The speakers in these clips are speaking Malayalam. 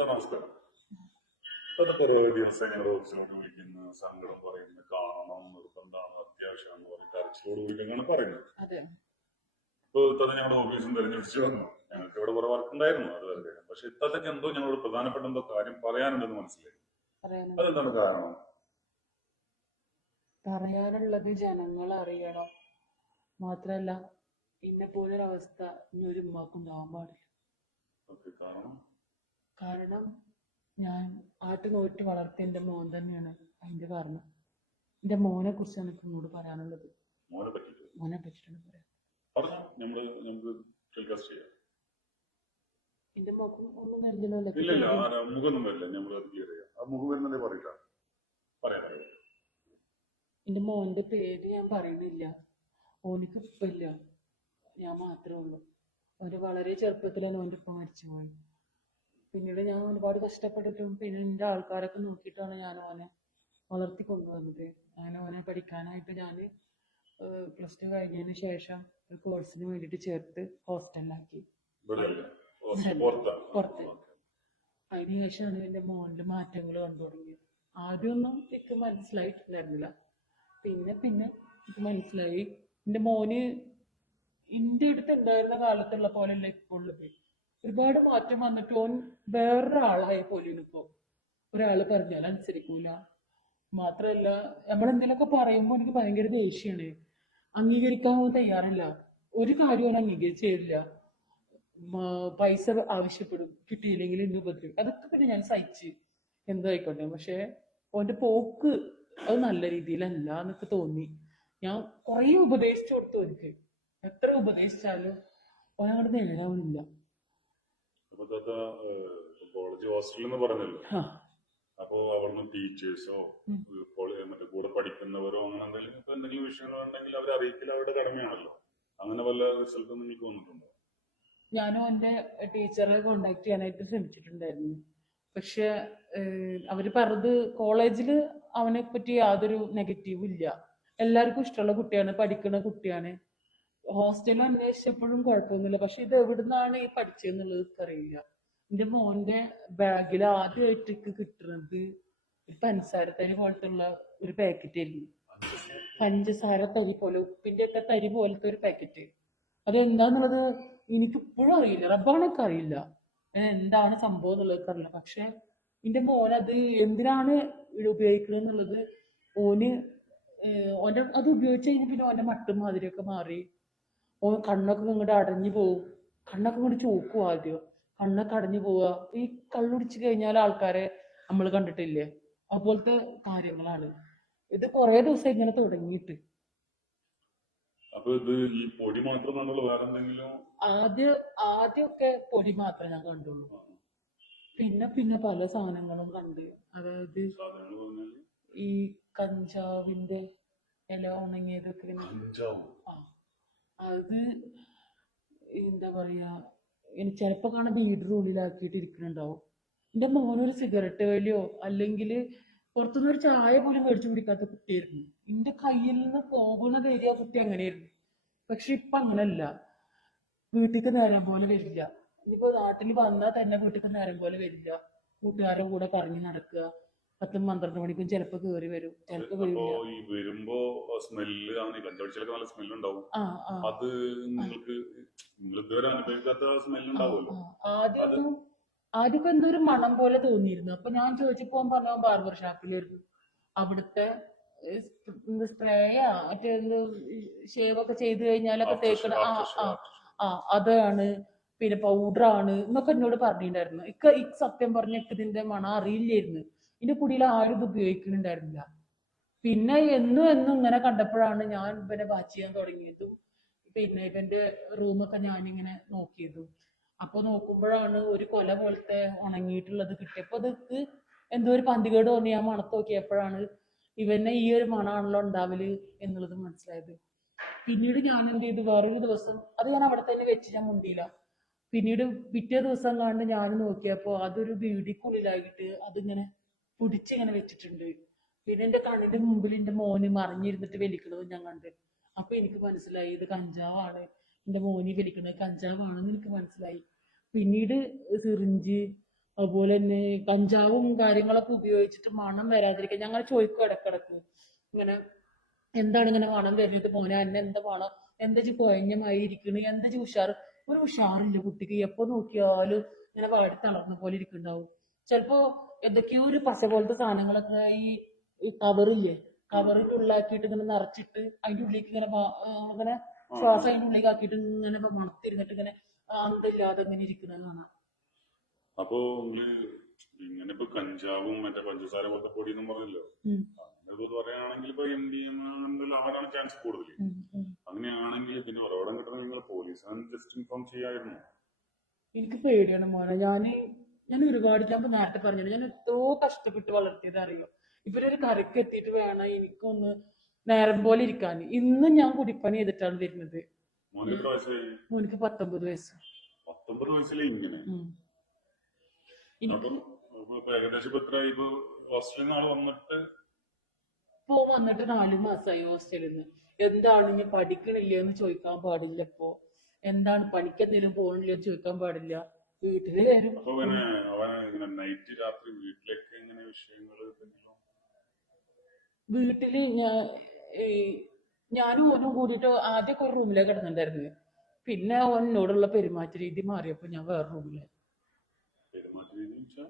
നമസ്കാരം താത്ത കുറെ ദിവസം ഞങ്ങളുടെ ഓഫീസിലോട്ട് വിളിക്കുന്നു സങ്കടം പറയുന്നത് കാണണം നിർബന്ധമാണ് അത്യാവശ്യമാണ് പറഞ്ഞ് കരച്ചിലോട് വിളിക്കുന്നതാണ് പറയുന്നത്. ഇപ്പൊ ഇത്തന്നെ ഞങ്ങളുടെ ഓഫീസും തെരഞ്ഞെടുപ്പിച്ചു വന്നു. ഞങ്ങൾക്ക് ഇവിടെ കുറെ വർക്ക് ഉണ്ടായിരുന്നു അത് കാര്യം പക്ഷെ ഇത്തത്തൊക്കെ എന്തോ ഞങ്ങളോട് പ്രധാനപ്പെട്ട എന്തോ കാര്യം പറയാനുണ്ടെന്ന് മനസ്സിലായി. അതെന്താണ് കാരണം? പറയാനുള്ളത് ജനങ്ങൾ അറിയണം. മാത്രല്ല ഇന്നെ പോലൊരവസ്ഥ ഇനി ഒരു ഉമ്മാക്കും ഉണ്ടാവാൻ പാടില്ല. കാരണം? കാരണം ഞാൻ ആട്ട് നോറ്റ് വളർത്തിയ എന്റെ മോൻ തന്നെയാണ് അതിന്റെ കാരണം. എന്റെ മോനെ കുറിച്ചാണ് ഇപ്പൊ എന്നോട് പറയാനുള്ളത്. മോനെ പറ്റിട്ട് മോനെ പറ്റിയിട്ടാണ് പറയാൻ പറഞ്ഞു. നമ്മൾ നമുക്ക് ടെലികാസ്റ്റ് ചെയ്യാം. എന്റെ മുഖം ഒന്നും വരുന്നില്ലല്ലോ. ഇല്ല ഇല്ല. ആ മുഖമൊന്നും വരില്ല. നമ്മൾ അത് ക്ലിയർ ചെയ്യാം. ആ മുഖം വരുന്നതേ പറയില്ല. പറയാനറിയാം എന്റെ മോന്റെ പേര് ഞാൻ പറയുന്നില്ല. ഓനിക്ക് ഇപ്പില്ല ഞാൻ മാത്രമേ ഉള്ളൂ. അവർ വളരെ ചെറുപ്പത്തിലാണ് ഓന്റെ ഉപ്പ മരിച്ചുപോയി പിന്നീട് ഞാൻ ഒരുപാട് കഷ്ടപ്പെട്ടിട്ടും പിന്നെ എന്റെ ആൾക്കാരൊക്കെ നോക്കിയിട്ടാണ് ഞാൻ ഓനെ വളർത്തി കൊണ്ടുവന്നത്. ഞാൻ ഓനെ പഠിക്കാനായിട്ട് ഞാൻ പ്ലസ് ടു കഴിഞ്ഞതിന് ശേഷം ഒരു കോഴ്സിന് വേണ്ടിയിട്ട് ചേർത്ത് ഹോസ്റ്റലിലാക്കി പുറത്ത്. അതിനുശേഷമാണ് എന്റെ മോന്റെ മാറ്റങ്ങൾ കണ്ടു തുടങ്ങിയത് ആദ്യമൊന്നും എനിക്ക് മനസ്സിലായിട്ടുണ്ടായിരുന്നില്ല പിന്നെ പിന്നെ എനിക്ക് മനസ്സിലായി. എന്റെ മോന് എന്റെ അടുത്ത് ഉണ്ടായിരുന്ന കാലത്തുള്ള പോലെയല്ല ഇപ്പോൾ ഉള്ളത് ഒരുപാട് മാറ്റം വന്നിട്ട് ഓൻ വേറൊരാളായ പോലെയാണ് ഇപ്പോൾ ഒരാൾ പറഞ്ഞാൽ അനുസരിക്കൂല. മാത്രമല്ല നമ്മളെന്തെങ്കിലുമൊക്കെ പറയുമ്പോൾ എനിക്ക് ഭയങ്കര ദേഷ്യമാണ് അംഗീകരിക്കാൻ തയ്യാറല്ല. ഒരു കാര്യവും അംഗീകരിച്ചു തരില്ല. പൈസ ആവശ്യപ്പെടും കിട്ടിയില്ലെങ്കിൽ എന്നെ ഉപദ്രവിക്കും അതൊക്കെ പിന്നെ ഞാൻ സഹിച്ച്. എന്തായിക്കോട്ടെ പക്ഷെ ഓന്റെ പോക്ക് അത് നല്ല രീതിയിലല്ല എന്നൊക്കെ തോന്നി. ഞാൻ കുറേ ഉപദേശിച്ചു കൊടുത്തു എനിക്ക് എത്ര ഉപദേശിച്ചാലും ഓൻ അങ്ങോട്ട് നേരാവുന്നില്ല അപ്പൊ താത്ത കോളേജ് ഹോസ്റ്റൽ എന്ന് പറഞ്ഞല്ലോ. അപ്പോ അവിടുന്ന് ടീച്ചേഴ്സോ. മറ്റേ കൂടെ പഠിക്കുന്നവരോ അങ്ങനെ എന്തെങ്കിലും ഇപ്പൊ എന്തെങ്കിലും വിഷയങ്ങൾ ഉണ്ടെങ്കിൽ അവരെ അറിയിക്കൽ അവരുടെ കടമയാണല്ലോ. അങ്ങനെ വല്ല റിസൾട്ട് ഒന്നും എനിക്ക് വന്നിട്ടുണ്ടോ? ഞാനും എന്റെ ടീച്ചറെ കോണ്ടാക്ട് ചെയ്യാനായിട്ട് ശ്രമിച്ചിട്ടുണ്ടായിരുന്നു. പക്ഷെ അവർ പറഞ്ഞത് കോളേജിൽ അവനെ പറ്റി യാതൊരു നെഗറ്റീവും ഇല്ല. എല്ലാവർക്കും ഇഷ്ടമുള്ള കുട്ടിയാണ് പഠിക്കുന്ന കുട്ടിയാണ്. ഹോസ്റ്റലിൽ അന്വേഷിച്ചപ്പോഴും കുഴപ്പമൊന്നുമില്ല. പക്ഷെ ഇത് എവിടുന്നാണ് ഈ പഠിച്ചതെന്നുള്ളത് അറിയില്ല. എന്റെ മോന്റെ ബാഗിൽ ആദ്യമായിട്ട് കിട്ടുന്നത് ഒരു പഞ്ചസാര തരി പോലത്തുള്ള ഒരു പാക്കറ്റ് ആയിരുന്നു. പഞ്ചസാര തരി പോലെ ഉപ്പിന്റെ ഒക്കെ തരി പോലത്തെ ഒരു പാക്കറ്റ്. അത് എന്താന്നുള്ളത് എനിക്ക് ഇപ്പോഴും അറിയില്ല. റബ്ബാണൊക്കെ അറിയില്ല എന്താണ് സംഭവം എന്നുള്ളത് അറിയില്ല. പക്ഷെ എന്റെ മോൻ അത് എന്തിനാണ് ഉപയോഗിക്കുന്നത് എന്നുള്ളത് ഓന് ഓന്റെ അത് ഉപയോഗിച്ച് കഴിഞ്ഞ പിന്നെ ഓന്റെ മട്ടും മാതിരിയൊക്കെ മാറി. ഓൻ കണ്ണൊക്കെ ഇങ്ങോട്ട് അടഞ്ഞു പോവും. കണ്ണൊക്കെ ഇങ്ങോട്ട് ചോക്കും ആദ്യം. കണ്ണൊക്കെ അടഞ്ഞു പോവുക. ഈ കള്ളുടിച്ചു കഴിഞ്ഞാൽ ആൾക്കാരെ നമ്മൾ കണ്ടിട്ടില്ലേ? അതുപോലത്തെ കാര്യങ്ങളാണ്. ഇത് കുറേ ദിവസം ഇങ്ങനെ തുടങ്ങിയിട്ട്. അപ്പൊ ഇത് ഈ പൊടി വേറെ എന്തെങ്കിലും ആദ്യം ആദ്യമൊക്കെ പൊടി മാത്രമേ ഞാൻ കണ്ടുള്ളൂ. പിന്നെ പിന്നെ പല സാധനങ്ങളും കണ്ട്. അതായത് ഈ കഞ്ചാവിന്റെ ഇല ഉണങ്ങിയതൊക്കെ ആ. അത് എന്താ പറയാ എനിക്ക് ചിലപ്പോ കാണാൻ ബീഡിന്റെ ഉള്ളിലാക്കിയിട്ട് ഇരിക്കുന്നുണ്ടാവും എന്റെ മോനൊരു സിഗരറ്റ് വലിയോ അല്ലെങ്കിൽ പുറത്തുനിന്ന് ഒരു ചായ പോലും മേടിച്ചു കുടിക്കാത്ത കുട്ടിയായിരുന്നു. എന്റെ കയ്യിൽ നിന്ന് പോകുന്നത് ഏരിയ കുട്ടി അങ്ങനെയായിരുന്നു. പക്ഷെ ഇപ്പൊ അങ്ങനല്ല. വീട്ടിലേക്ക് നേരം പോലെ വരില്ല. ഇനിയിപ്പോ നാട്ടിൽ വന്നാൽ തന്നെ വീട്ടിലേക്ക് നേരം പോലെ വരില്ല. കൂട്ടുകാരുടെ കൂടെ കറങ്ങി നടക്കുക. പത്തും പന്ത്രണ്ട് മണിക്കും ചിലപ്പോ കേറി വരും. ചിലപ്പോ അപ്പൊ വരില്ല. ഈ വരുമ്പോ സ്മെല്ല് കഞ്ചാടിച്ചിലൊക്കെ നല്ല സ്മെല്ല് ഉണ്ടാവും അത് നിങ്ങൾക്ക് നിങ്ങൾ ഇതുവരെ അനുഭവിക്കാത്ത സ്മെല്ല് ഉണ്ടാവുമല്ലോ ആദ്യമൊന്നും ആദ്യമൊക്കെ എന്തോ ഒരു മണം പോലെ തോന്നിയിരുന്നു. അപ്പൊ ഞാൻ ചോദിച്ചപ്പോ പറഞ്ഞ ബാർബർ ഷാപ്പിലായിരുന്നു അവിടുത്തെ സ്പ്രേയാ മറ്റേ ഷേവ് ഒക്കെ ചെയ്ത് കഴിഞ്ഞാലൊക്കെ തേക്കണ ആ ആ ആ അതാണ്. പിന്നെ പൗഡർ ആണ്. എന്നൊക്കെ എന്നോട് പറഞ്ഞിട്ടുണ്ടായിരുന്നു. ഇക്ക സത്യം പറഞ്ഞ ഇതിന്റെ മണം അറിയില്ലായിരുന്നു. ഇതിന്റെ കുടിയിൽ ആരും ഇത് ഉപയോഗിക്കുന്നുണ്ടായിരുന്നില്ല പിന്നെ എന്നും എന്നും ഇങ്ങനെ കണ്ടപ്പോഴാണ് ഞാൻ ഇവനെ വാച്ച് ചെയ്യാൻ തുടങ്ങിയതും പിന്നെ ഇവന്റെ റൂമൊക്കെ ഞാനിങ്ങനെ നോക്കിയതും. അപ്പൊ നോക്കുമ്പോഴാണ് ഒരു കൊല പോലത്തെ ഉണങ്ങിയിട്ടുള്ളത് കിട്ടിയപ്പോൾ അതൊക്കെ എന്തോ ഒരു പന്തികേട് തോന്നി ഞാൻ മണത്ത് നോക്കിയപ്പോഴാണ് ഇവനെ ഈ ഒരു മണമാണല്ലോ ഉണ്ടാവൽ എന്നുള്ളത് മനസ്സിലായത്. പിന്നീട് ഞാൻ എന്ത് ചെയ്തു? വേറൊരു ദിവസം അത് ഞാൻ അവിടെ തന്നെ വെച്ച് ഞാൻ മുണ്ടിയില്ല. പിന്നീട് പിറ്റേ ദിവസം കണ്ട് ഞാൻ നോക്കിയപ്പോ അതൊരു ബീഡിക്കുള്ളിലായിട്ട് അതിങ്ങനെ പിടിച്ചിങ്ങനെ വെച്ചിട്ടുണ്ട്. പിന്നെ എന്റെ കണ്ണിന്റെ മുമ്പിൽ എന്റെ മോന് മറിഞ്ഞിരുന്നിട്ട് വലിക്കുന്നത് ഞാൻ കണ്ടു. അപ്പൊ എനിക്ക് മനസ്സിലായി ഇത് കഞ്ചാവാണ്. എന്റെ മോനി വലിക്കണത് കഞ്ചാവാണെന്ന് എനിക്ക് മനസ്സിലായി. പിന്നീട് സിറിഞ്ച് അതുപോലെ തന്നെ കഞ്ചാവും കാര്യങ്ങളൊക്കെ ഉപയോഗിച്ചിട്ട് മണം വരാതിരിക്കാൻ ഞങ്ങൾ ചോദിക്കും ഇടക്കിടക്ക്. ഇങ്ങനെ എന്താണ് ഇങ്ങനെ മണം വരുന്നത്? മോനെ എന്നെ എന്താ മണം? എന്താ ചി കുഴഞ്ഞമായി ഇരിക്കണ്? എന്താ ചി ഉഷാറ്? ഒരു ഉഷാറില്ല കുട്ടിക്ക്. എപ്പോ നോക്കിയാലും ഇങ്ങനെ വാടി തളർന്ന പോലെ ഇരിക്കുന്നുണ്ടാവും. ചിലപ്പോ എന്തൊക്കെയോ ഒരു പശ പോലത്തെ സാധനങ്ങളൊക്കെ ഈ കവറില്ലേ? കവറിൽ ഉള്ളാക്കിയിട്ട് ഇങ്ങനെ നിറച്ചിട്ട് അതിന്റെ ഉള്ളിലേക്ക് ഇങ്ങനെ ഇങ്ങനെ ശ്വാസം അതിന്റെ ഉള്ളിലേക്ക് ആക്കിയിട്ട് ഇങ്ങനെ മണത്തിരുന്നിട്ട് ഇങ്ങനെ അന്തമില്ലാതെ ഇങ്ങനെ ഇരിക്കുന്നത് കാണാം. അപ്പോ ഇങ്ങനെ ഇപ്പൊ കഞ്ചാവും മറ്റേ പഞ്ചസാര പോലത്തെ പൊടി എന്നും പറഞ്ഞല്ലോ. അങ്ങനെ പറയുകയാണെങ്കിൽ ഇപ്പൊ എം ഡി എം ആവാനാണ് ചാൻസ് കൂടുതൽ. അങ്ങനെയാണെങ്കിൽ പിന്നെ ഉറവിടം കിട്ടണം നിങ്ങൾ പോലീസിനെ ജസ്റ്റ് ഇൻഫോം ചെയ്യായിരുന്നു. എനിക്ക് പേടിയാണ് മോനെ. ഞാൻ ഞാൻ ഒരുപാട് ഞാൻ നേരത്തെ പറഞ്ഞു ഞാൻ എത്രയോ കഷ്ടപ്പെട്ട് വളർത്തിയത് അറിയോ? ഇവരൊരു കരക്ക് എത്തിയിട്ട് വേണം എനിക്കൊന്ന് നേരം പോലെ ഇരിക്കാൻ ഇന്ന് ഞാൻ കുടിപ്പണി ചെയ്തിട്ടാണ് വരുന്നത്. മോനിക്ക് പത്തൊമ്പത് വയസ്സ്. പത്തൊമ്പത് വയസ്സിലെ ഇങ്ങനെ. ഇപ്പോ വന്നിട്ട്? നാല് മാസമായി ഹോസ്റ്റലിൽ നിന്ന്. എന്താണ് ഇനി പഠിക്കണില്ല എന്ന് ചോദിക്കാൻ പാടില്ല ഇപ്പോ. എന്താണ് പണിക്ക് എന്തെങ്കിലും പോകണില്ല ചോദിക്കാൻ പാടില്ല. വീട്ടിൽ വരും അപ്പൊ പിന്നെ അവൻ ഇങ്ങനെ നൈറ്റ് രാത്രി വീട്ടിലേക്ക് ഇങ്ങനെ വിഷയങ്ങൾ വീട്ടിൽ ഞാൻ ഞാനും ഓനും കൂടിയിട്ട് ആദ്യമൊക്കെ ഒരു റൂമിലേക്ക് കിടന്നിട്ടുണ്ടായിരുന്നു. പിന്നെ ഓൻ എന്നോടുള്ള പെരുമാറ്റ രീതി മാറിയപ്പോ ഞാൻ വേറെ റൂമിൽ പെരുമാറ്റ രീതി വെച്ചാൽ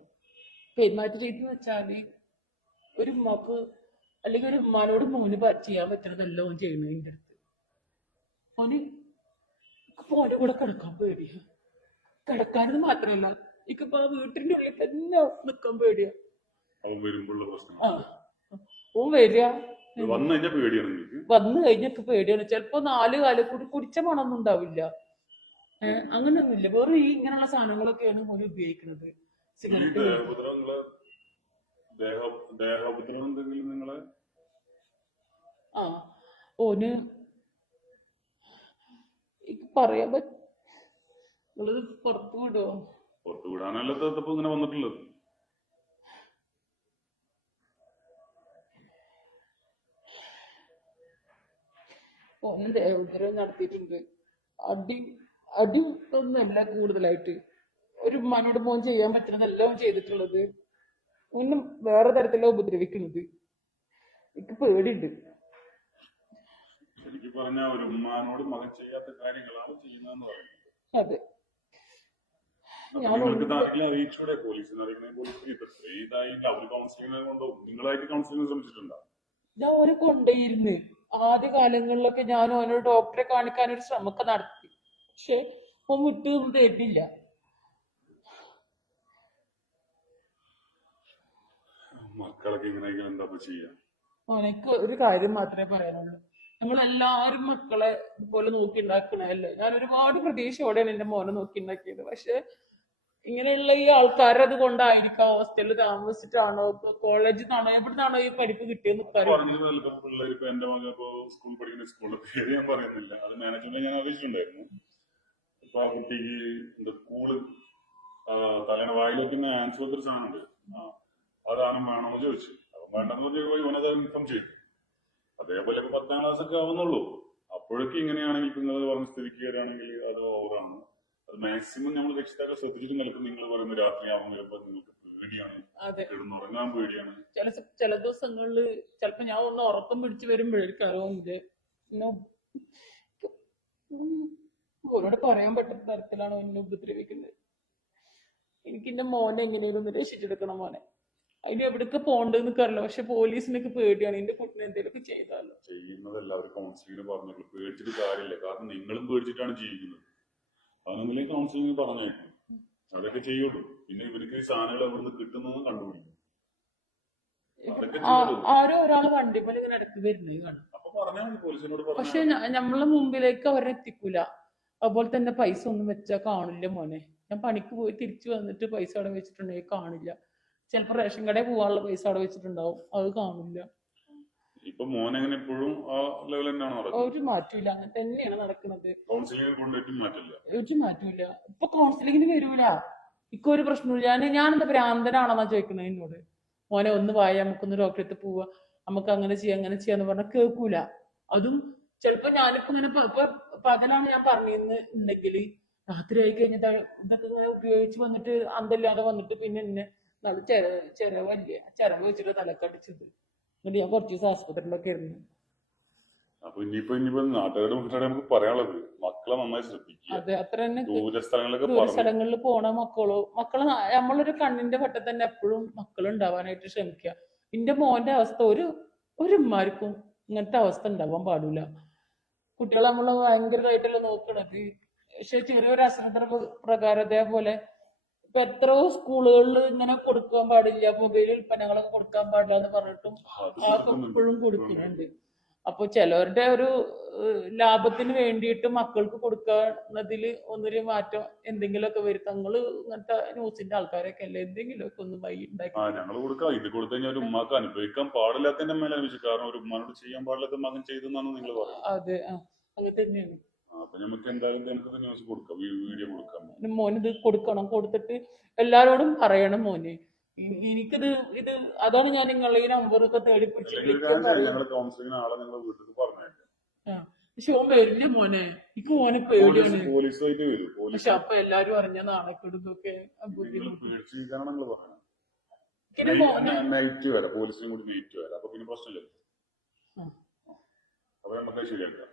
പെരുമാറ്റ രീതി എന്ന് വെച്ചാൽ ഒരു ഉമ്മക്ക് അല്ലെങ്കിൽ ഒരു ഉമ്മാനോട് മോന് ചെയ്യാൻ പറ്റണതല്ല ഓൻ ചെയ്യുന്നതിന്റെ അടുത്ത്. ഓന് ഓന്റെ കൂടെ കിടക്കാൻ പേടിയാ. കിടക്കാനെന്ന് മാത്രമല്ല ഇക്കിപ്പോ ആ വീട്ടിന്റെ ഉള്ളിൽ തന്നെ നിക്കാൻ പേടിയാ. അവൻ വരുമ്പോഴുള്ള പ്രശ്നം ആ. ഓൻ വരിക. വന്നു കഴിഞ്ഞാൽ പേടിയാണ് നിങ്ങൾക്ക് വന്നു കഴിഞ്ഞൊക്കെ പേടിയാണ്. ചിലപ്പോ നാല് കാലം കൂടി കുടിച്ച മണമൊന്നും ഉണ്ടാവില്ല. ഏഹ് അങ്ങനെയൊന്നുമില്ല വെറും ഈ ഇങ്ങനെയുള്ള സാധനങ്ങളൊക്കെയാണ് മോന് ഉപയോഗിക്കുന്നത്. ഈ സിഗരറ്റ്. ദേഹോപദ്രവം നിങ്ങളെ ദേഹ ദേഹോപദ്രവം എന്തെങ്കിലും നിങ്ങളെ? ആ. ഓന് എനിക്ക് പറയാൻ പറ്റ നിങ്ങളത് പുറത്തു വിടുവോ പുറത്തു വിടാനല്ല ഇപ്പൊ ഇങ്ങനെ വന്നിട്ടുള്ളത്. ഓന് ദേവോത്തരം നടത്തിയിട്ടുണ്ട്. അടി അടി ഒന്നുമല്ല കൂടുതലായിട്ട്. ഒരു മനോട് മോൻ ചെയ്യാൻ പറ്റുന്നതെല്ലാം ചെയ്തിട്ടുള്ളത്. ഒന്നും വേറെ തരത്തിലാണ് ഉപദ്രവിക്കുന്നത്. എനിക്ക് പേടിയുണ്ട്. ശരിക്കും പറഞ്ഞ ഒരു ഉമ്മാനോട് മകൻ ചെയ്യാത്ത കാര്യങ്ങളാണ് ചെയ്യുന്നതെന്ന് പറയുന്നത്. അതെ അപ്പൊ ഞാൻ നിങ്ങൾക്ക് ഒന്നും- നാട്ടിലെ അറിയിച്ചൂടെ പോലീസിനെ അറിയിക്കണേ കൊണ്ടോ നിങ്ങളായിട്ട് കൗൺസിലിംഗ് ശ്രമിച്ചിട്ടുണ്ടോ? ഞാൻ ഒരു കൊണ്ടേയിരുന്നു. ആദ്യ കാലങ്ങളിലൊക്കെ ഞാൻ ഓനോട് ഡോക്ടറെ കാണിക്കാൻ ഒരു ശ്രമമൊക്കെ നടത്തി. പക്ഷെ ഓൻ വിട്ട് തരുന്നില്ല മക്കളൊക്കെ ഇങ്ങനെ എന്താ ചെയ്യാ? ഓനക്ക് ഒരു കാര്യം മാത്രമേ പറയാനുള്ളൂ. നമ്മളെല്ലാരും മക്കളെ ഇതുപോലെ നോക്കി ഉണ്ടാക്കണല്ലേ ഞാൻ ഒരുപാട് പ്രതീക്ഷയോടെയാണ് എന്റെ മോനെ നോക്കി ഉണ്ടാക്കിയത്. പക്ഷെ ഇങ്ങനെയുള്ള ഈ ആൾക്കാരത് കൊണ്ടായിരിക്കാം ഹോസ്റ്റലിൽ താമസിച്ചിട്ടാണോ? കോളേജിൽ നിന്നാണോ എവിടുന്നാണോ ഈ പഠിപ്പ് കിട്ടിയെന്ന് പിള്ളേർ ഇപ്പൊ എന്റെ മകൻ ഇപ്പൊ സ്കൂൾ പഠിക്കുന്ന പേര് ഞാൻ പറയുന്നില്ല. അത് മാനേജ്മെന്റ് ഞാൻ ആലോചിച്ചിട്ടുണ്ടായിരുന്നു ഇപ്പൊ ആ കുട്ടിക്ക് എന്താ കൂൾ തലേണ വായിലേക്ക് ആൻസർ സാധനമുണ്ട്. ആ, അതാണ് വേണമെന്ന് ചോദിച്ചു. അപ്പം വേണ്ടെന്ന് പറഞ്ഞ് പോയി ഓനത് ഇൻഫോം ചെയ്തു. അതേപോലെ ഇപ്പൊ പത്താം ക്ലാസ് ഒക്കെ ആവുന്നുള്ളൂ. അപ്പോഴൊക്കെ ഇങ്ങനെയാണെങ്കിൽ ഇപ്പൊ നിങ്ങൾ പറഞ്ഞ സ്ഥിതിക്ക് വരികയാണെങ്കിൽ അത് ഓവറാണ് അത് മാക്സിമം നമ്മൾ രക്ഷിതാക്കൾ ശ്രദ്ധിച്ചിട്ട് നിൽക്കും നിങ്ങൾ പറയുന്ന രാത്രി ആവുമ്പോൾ ചിലപ്പോൾ നിങ്ങൾക്ക് പേടിയാണ്. അതെ. കിടന്നുറങ്ങാൻ പേടിയാണ്. ചില ചില ദിവസങ്ങളിൽ ചിലപ്പോ ഞാൻ ഒന്ന് ഉറക്കം പിടിച്ച് വരുമ്പോഴേക്കും അറിയാവുന്നത് ഓരോട് പറയാൻ പറ്റുന്ന തരത്തിലാണ് എന്നെ ഉപദ്രവിക്കുന്നത്. എനിക്ക് എന്റെ മോനെ എങ്ങനെയും ഒന്ന് രക്ഷിച്ചെടുക്കണം മോനെ. അതിന് എവിടേക്ക് പോണ്ടെന്ന് അറിയില്ല. പക്ഷെ പോലീസിനൊക്കെ പേടിയാണ്. എന്റെ കുട്ടിനെ എന്തെങ്കിലുമൊക്കെ ചെയ്താലോ. ചെയ്യുന്നതല്ല അവർ കൗൺസിലിങ്ങിന് പറഞ്ഞോളൂ പേടിച്ചിട്ട് കാര്യമില്ല. കാരണം നിങ്ങളും പേടിച്ചിട്ടാണ് ജീവിക്കുന്നത്. അതൊന്നില്ലേ കൗൺസിലിങ്ങിന് പറഞ്ഞേക്കും അതൊക്കെ ചെയ്യുള്ളൂ പിന്നെ ഇവർക്ക് ഈ സാധനങ്ങൾ എവിടുന്ന് കിട്ടുന്നത് കണ്ടുപിടിക്കും. ആരോ വണ്ടിമേൽ ഇങ്ങനെ വരുന്നത് കാണും പക്ഷെ നമ്മളെ മുമ്പിലേക്ക് അവരെത്തിക്കൂല അതുപോലെ തന്നെ പൈസ ഒന്നും വെച്ചാൽ കാണില്ല മോനെ. ഞാൻ പണിക്ക് പോയി തിരിച്ചു വന്നിട്ട് പൈസ അവിടെ വെച്ചിട്ടുണ്ടെങ്കിൽ കാണില്ല. ചിലപ്പോൾ റേഷൻ കടയിൽ പോകാനുള്ള പൈസ അവിടെ വെച്ചിട്ടുണ്ടാവും. അത് കാണില്ല. ഇപ്പൊ മോൻ അങ്ങനെ എപ്പോഴും ആ ലെവൽ തന്നെയാണ് നടക്കുന്നത്? ഒരു മാറ്റൂല അങ്ങനെ തന്നെയാണ് നടക്കുന്നത്. കൗൺസിലിംഗ് കൊണ്ടുപോയിട്ട് മാറ്റില്ല. ഒരു മാറ്റമില്ല ഇപ്പൊ കൗൺസിലിങ്ങിന് വരൂല. ഇപ്പൊ ഒരു പ്രശ്നമില്ല ഞാൻ ഞാനെന്താ ഭ്രാന്തനാണെന്നാ ചോദിക്കുന്നത് എന്നോട്. മോനെ ഒന്ന് വായ നമുക്കൊന്ന് ഡോക്ടറെ അടുത്ത് പോവാ. നമുക്ക് അങ്ങനെ ചെയ്യാം അങ്ങനെ ചെയ്യാന്ന് പറഞ്ഞാൽ കേൾക്കൂല. അതും ചിലപ്പോ ഞാനിപ്പോ ഇങ്ങനെ പകലാണ് ഞാൻ പറഞ്ഞിരുന്നു ഉണ്ടെങ്കിൽ രാത്രി ആയി കഴിഞ്ഞിട്ട് ഇതൊക്കെ ഇങ്ങനെ ഉപയോഗിച്ച് വന്നിട്ട് അന്തല്ലാതെ വന്നിട്ട് പിന്നെ എന്നെ നല്ല ചെര ചെരവല്ലേ? ചെരവ് വെച്ചിട്ട് തലക്കടിച്ചത്. എന്നിട്ട് ഞാൻ കുറച്ച് ദിവസം ആസ്പത്രിയിലൊക്കെ ഇരുന്നു. അപ്പൊ ഇനിയിപ്പോ ഇനിയിപ്പോ നാട്ടുകാരുടെ മുന്നിട്ട് നമുക്ക് പറയാനുള്ളത് മക്കളെ നന്നായി ശ്രദ്ധിക്കുക. അതെ അത്ര തന്നെ ദൂര സ്ഥലങ്ങളിലൊക്കെ ദൂര പറഞ്ഞു സ്ഥലങ്ങളിൽ പോണ മക്കളോ മക്കളെ ന- നമ്മളൊരു കണ്ണിന്റെ വട്ടത്തിൽ തന്നെ എപ്പോഴും മക്കൾ ഉണ്ടാവാനായിട്ട് ശ്രമിക്കുക. എന്റെ മോന്റെ അവസ്ഥ ഒരു ഒരു ഉമ്മാർക്കും ഇങ്ങനത്തെ അവസ്ഥ ഉണ്ടാവാൻ പാടില്ല. കുട്ടികളെ നമ്മൾ ഭയങ്കരമായിട്ടല്ല നോക്കണത്? പക്ഷെ ചെറിയൊരു അശ്രദ്ധ പ്രകാരം അതേപോലെ ഇപ്പൊ എത്രയോ സ്കൂളുകളിൽ ഇങ്ങനെ കൊടുക്കാൻ പാടില്ല മൊബൈൽ ഉൽപ്പന്നങ്ങളൊക്കെ കൊടുക്കാൻ പാടില്ല എന്ന് പറഞ്ഞിട്ടും അതൊക്കെ ആ കൊടുക്കുന്നുണ്ട്. ഇപ്പോഴും കൊടുക്കുന്നുണ്ട്. അപ്പൊ ചിലവരുടെ ഒരു ലാഭത്തിന് വേണ്ടിയിട്ട് മക്കൾക്ക് കൊടുക്കുന്നതിൽ ഒന്നൊരു മാറ്റം എന്തെങ്കിലുമൊക്കെ വരും. തങ്ങൾ ഇങ്ങനത്തെ ന്യൂസിന്റെ ആൾക്കാരൊക്കെ അല്ലേ? എന്തെങ്കിലുമൊക്കെ ഒന്ന് വഴി ഉണ്ടാക്കി ആ ഞങ്ങൾ കൊടുക്കാം. ഇത് കൊടുത്തു കഴിഞ്ഞാൽ ഒരു ഉമ്മാക്ക് അനുഭവിക്കാൻ പാടില്ലാത്തതിന്റെ മേലെ അനുഭവിച്ചു കാരണം ഒരു ഉമ്മാനോട് ചെയ്യാൻ പാടില്ലാത്ത മകൻ ചെയ്തെന്നാണ് നിങ്ങൾ പറയുന്നത് അതെ ആ അങ്ങനെ തന്നെയാണ്. അപ്പൊ നമുക്ക് എന്തായാലും നമുക്ക് ന്യൂസ് കൊടുക്കാം വീഡിയോ കൊടുക്കാം. മോനിത് കൊടുക്കണം കൊടുത്തിട്ട് എല്ലാരോടും പറയണം മോന്. എനിക്കിത് ഇത് അതാണ് ഞാൻ നിങ്ങളെ ഈ നമ്പറൊക്കെ തേടി പിടിച്ച് കൗൺസിലിംഗിന് ആളെ വീട്ടിൽ പറഞ്ഞേക്കാം. പക്ഷെ ഓൻ വരില്ല മോനെ. എനിക്ക് മോനെ പേടിയാണ്. പക്ഷെ അപ്പൊ എല്ലാരും അറിഞ്ഞ നാണക്കെടുക്കൊക്കെ മോനെ നൈറ്റ് വരാം പോലീസിനും കൂടി നൈറ്റ് വരാം അപ്പൊ പിന്നെ പ്രശ്നമില്ല. അപ്പൊ നമുക്ക് ശരിയാക്കാം.